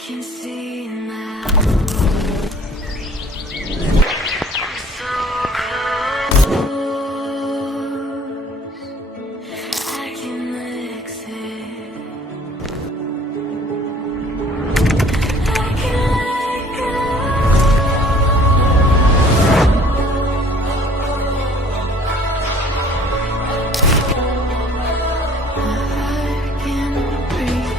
can see now. So close, I can exit. I can let go. My heart can breathe.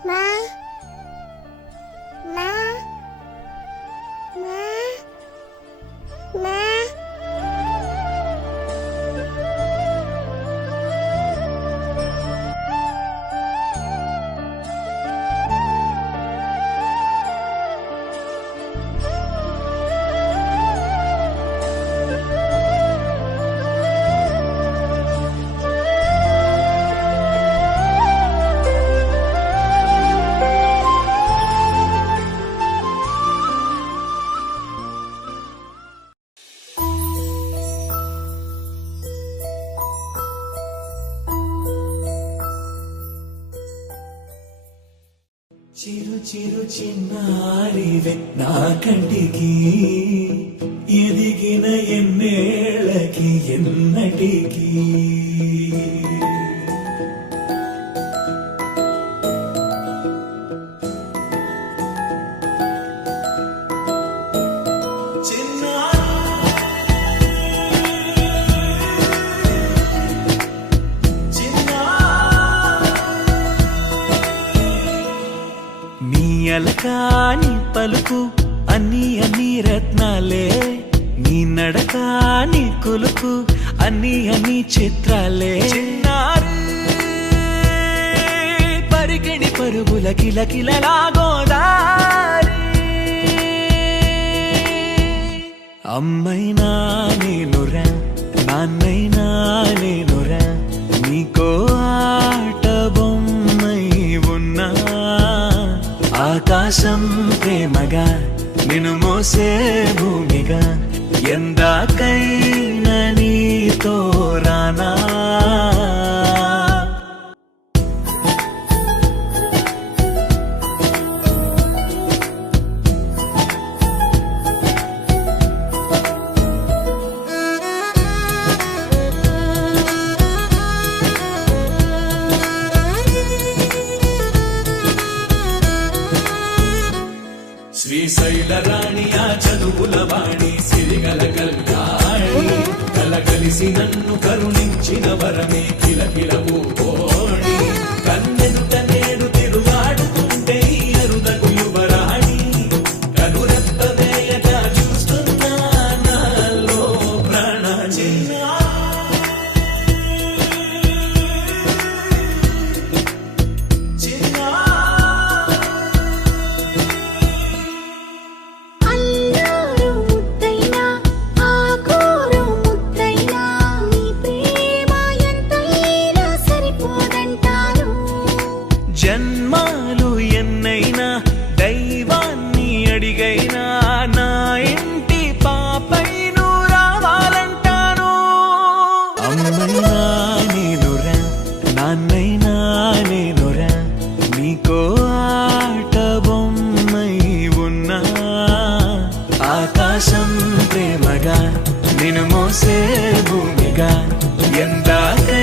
Ma, ma, ma, ma. చిరు చిరు చిన్నారివే నా కంటికి ఎదిగిన ఎన్నేళ్ళకి ఎన్నటికి అలకాని పలుకు అన్ని అన్ని రత్నాలే నీ నడకాని కులుకు అన్ని అన్ని చిత్రాలే చిన్నారు పరికిణి పరుగుల కిలకిలలా గోదారి అమ్మైనా నేనురా నాన్నైనా నేనురా నీకో ఆట బొమ్మై ఉన్నా ఆకాశం ప్రేమగా నిన్ను మోసే భూమిగా ఎందాకైనా నీతో రానా శ్రీశైల రాణి ఆ చదువుల వాణి సిరిగల కళ్యాణి కలగలిసి నన్ను కరుణించిన వరమే కిలకిలవు కోణి కన్నెదుట నేడు తిరుగాడుతుంటే అరుదకు యువరాణి కనురెప్ప వేయగా చూస్తున్నా నాలో ప్రాణ జన్మాలు ఎన్నైనా దైవాన్ని అడిగైనా నా ఇంటి పాపైను రావాలంటాను అమ్మైనా నేనురా నాన్నైనా నేనురా నీకో ఆట బొమ్మై ఉన్నా ఆకాశం ప్రేమగా నిన్ను మోసే భూమిగా ఎందాక